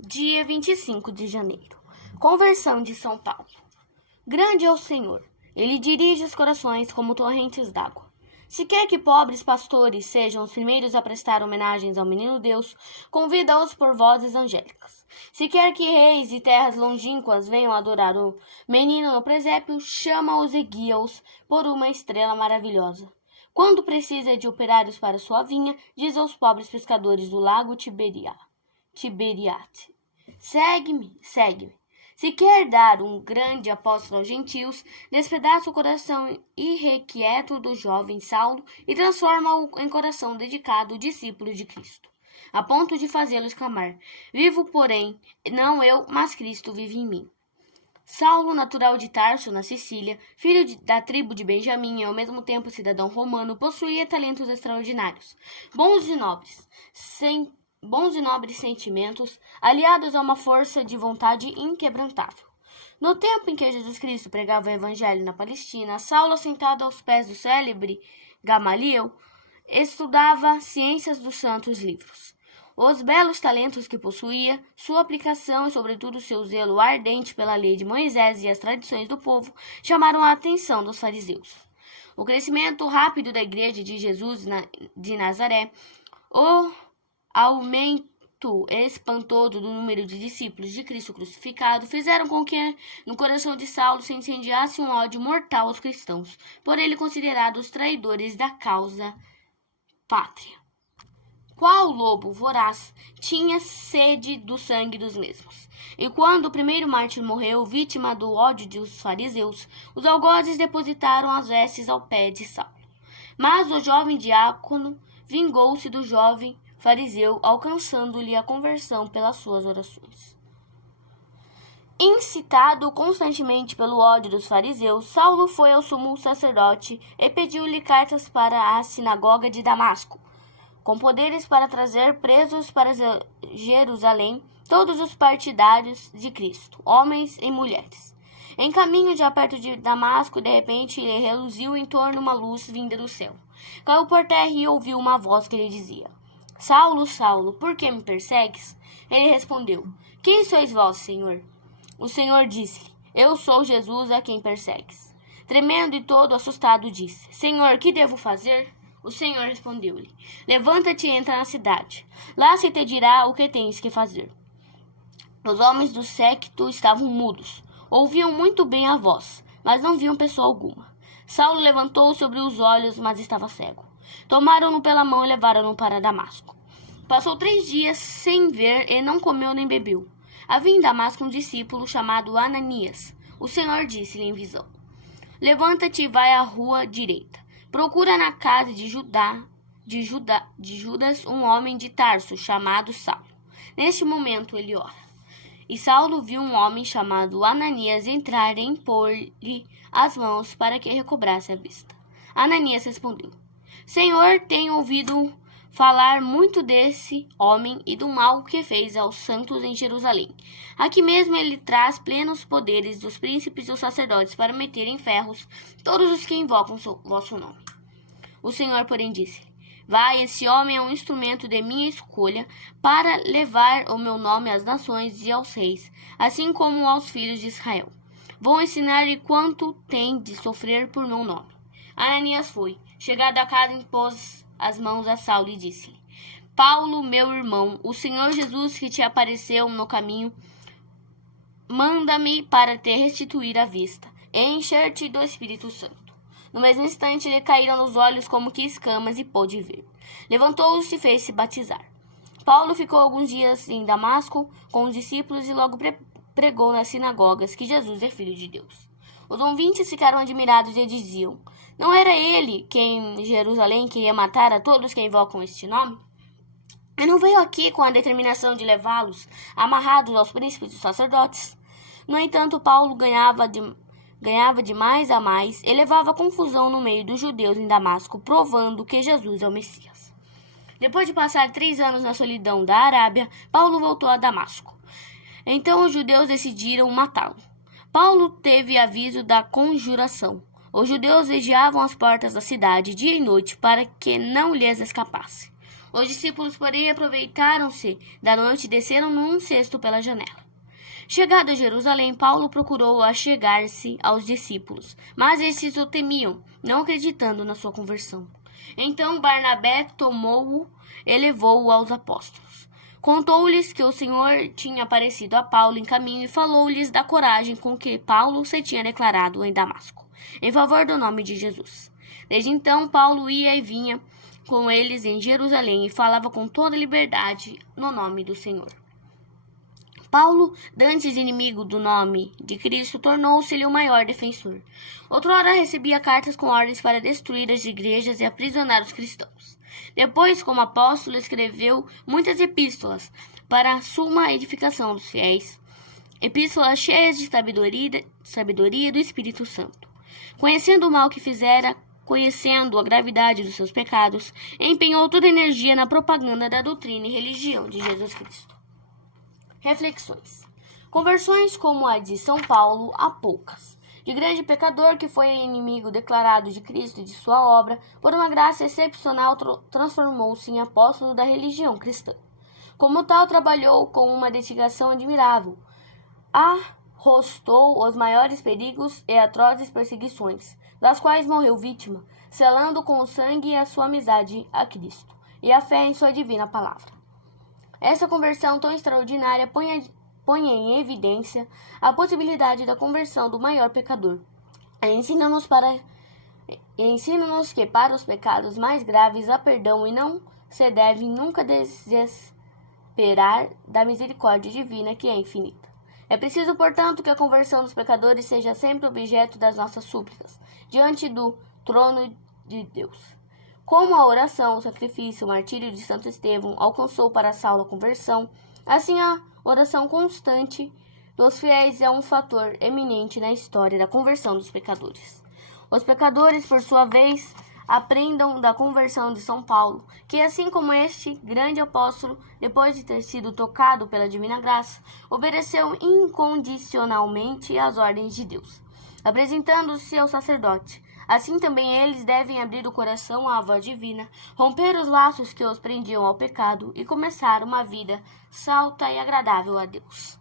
Dia 25 de janeiro. Conversão de São Paulo. Grande é o Senhor. Ele dirige os corações como torrentes d'água. Se quer que pobres pastores sejam os primeiros a prestar homenagens ao menino Deus, convida-os por vozes angélicas. Se quer que reis e terras longínquas venham adorar o menino no presépio, chama-os e guia-os por uma estrela maravilhosa. Quando precisa de operários para sua vinha, diz aos pobres pescadores do lago Tiberiate: segue-me, segue-me. Se quer dar um grande apóstolo aos gentios, despedaça o coração irrequieto do jovem Saulo e transforma-o em coração dedicado, discípulo de Cristo, a ponto de fazê-lo exclamar: vivo, porém, não eu, mas Cristo vive em mim. Saulo, natural de Tarso, na Sicília, filho da tribo de Benjamim e ao mesmo tempo cidadão romano, possuía talentos extraordinários, bons e nobres sentimentos, aliados a uma força de vontade inquebrantável. No tempo em que Jesus Cristo pregava o Evangelho na Palestina, Saulo, sentado aos pés do célebre Gamaliel, estudava ciências dos santos livros. Os belos talentos que possuía, sua aplicação e, sobretudo, seu zelo ardente pela lei de Moisés e as tradições do povo chamaram a atenção dos fariseus. O crescimento rápido da igreja de Jesus de Nazaré, o aumento espantoso do número de discípulos de Cristo crucificado fizeram com que no coração de Saulo se incendiasse um ódio mortal aos cristãos, por ele considerados traidores da causa pátria. Qual lobo voraz tinha sede do sangue dos mesmos. E quando o primeiro mártir morreu, vítima do ódio dos fariseus, os algozes depositaram as vestes ao pé de Saulo. Mas o jovem diácono vingou-se do jovem fariseu, alcançando-lhe a conversão pelas suas orações. Incitado constantemente pelo ódio dos fariseus, Saulo foi ao sumo sacerdote e pediu-lhe cartas para a sinagoga de Damasco, com poderes para trazer presos para Jerusalém todos os partidários de Cristo, homens e mulheres. Em caminho já perto de Damasco, de repente lhe reluziu em torno uma luz vinda do céu. Caiu por terra e ouviu uma voz que lhe dizia: Saulo, Saulo, por que me persegues? Ele respondeu: Quem sois vós, Senhor? O Senhor disse-lhe: Eu sou Jesus a quem persegues. Tremendo e todo assustado, disse: Senhor, que devo fazer? O Senhor respondeu-lhe: Levanta-te e entra na cidade. Lá se te dirá o que tens que fazer. Os homens do séquito estavam mudos. Ouviam muito bem a voz, mas não viam pessoa alguma. Saulo levantou sobre os olhos, mas estava cego. Tomaram-no pela mão e levaram-no para Damasco. Passou 3 dias sem ver e não comeu nem bebeu. Havia em Damasco um discípulo chamado Ananias. O Senhor disse-lhe em visão: Levanta-te e vai à rua direita. Procura na casa de Judas um homem de Tarso chamado Saulo. Neste momento ele ora. E Saulo viu um homem chamado Ananias entrar e impor-lhe as mãos para que recobrasse a vista. Ananias respondeu: Senhor, tenho ouvido falar muito desse homem e do mal que fez aos santos em Jerusalém. Aqui mesmo ele traz plenos poderes dos príncipes e dos sacerdotes para meter em ferros todos os que invocam vosso nome. O Senhor, porém, disse: Vai, esse homem é um instrumento de minha escolha para levar o meu nome às nações e aos reis, assim como aos filhos de Israel. Vou ensinar-lhe quanto tem de sofrer por meu nome. Ananias foi. Chegado a casa, impôs as mãos a Saulo e disse-lhe: Paulo, meu irmão, o Senhor Jesus que te apareceu no caminho, manda-me para te restituir a vista e encher-te do Espírito Santo. No mesmo instante lhe caíram nos olhos como que escamas e pôde ver. Levantou-se e fez-se batizar. Paulo ficou alguns dias em Damasco com os discípulos e logo pregou nas sinagogas que Jesus é Filho de Deus. Os ouvintes ficaram admirados e diziam: Não era ele quem em Jerusalém queria matar a todos que invocam este nome? E não veio aqui com a determinação de levá-los amarrados aos príncipes dos sacerdotes? No entanto, Paulo ganhava de mais a mais e levava confusão no meio dos judeus em Damasco, provando que Jesus é o Messias. Depois de passar 3 anos na solidão da Arábia, Paulo voltou a Damasco. Então os judeus decidiram matá-lo. Paulo teve aviso da conjuração. Os judeus vigiavam as portas da cidade dia e noite para que não lhes escapasse. Os discípulos, porém, aproveitaram-se da noite e desceram num cesto pela janela. Chegado a Jerusalém, Paulo procurou achegar-se aos discípulos, mas estes o temiam, não acreditando na sua conversão. Então Barnabé tomou-o e levou-o aos apóstolos. Contou-lhes que o Senhor tinha aparecido a Paulo em caminho e falou-lhes da coragem com que Paulo se tinha declarado em Damasco, em favor do nome de Jesus. Desde então, Paulo ia e vinha com eles em Jerusalém e falava com toda liberdade no nome do Senhor. Paulo, dantes inimigo do nome de Cristo, tornou-se-lhe o maior defensor. Outrora recebia cartas com ordens para destruir as igrejas e aprisionar os cristãos. Depois, como apóstolo, escreveu muitas epístolas para a suma edificação dos fiéis, epístolas cheias de sabedoria do Espírito Santo. Conhecendo o mal que fizera, conhecendo a gravidade dos seus pecados, empenhou toda a energia na propaganda da doutrina e religião de Jesus Cristo. Reflexões. Conversões como a de São Paulo há poucas. De grande pecador que foi inimigo declarado de Cristo e de sua obra, por uma graça excepcional transformou-se em apóstolo da religião cristã. Como tal, trabalhou com uma dedicação admirável. Arrostou os maiores perigos e atrozes perseguições, das quais morreu vítima, selando com o sangue a sua amizade a Cristo e a fé em sua divina palavra. Essa conversão tão extraordinária põe em evidência a possibilidade da conversão do maior pecador. Ensina-nos que para os pecados mais graves há perdão e não se deve nunca desesperar da misericórdia divina que é infinita. É preciso, portanto, que a conversão dos pecadores seja sempre objeto das nossas súplicas, diante do trono de Deus. Como a oração, o sacrifício, o martírio de Santo Estevão alcançou para Saulo a conversão, assim a oração constante dos fiéis é um fator eminente na história da conversão dos pecadores. Os pecadores, por sua vez, aprendam da conversão de São Paulo, que assim como este grande apóstolo, depois de ter sido tocado pela divina graça, obedeceu incondicionalmente às ordens de Deus, apresentando-se ao sacerdote. Assim também eles devem abrir o coração à voz divina, romper os laços que os prendiam ao pecado e começar uma vida santa e agradável a Deus.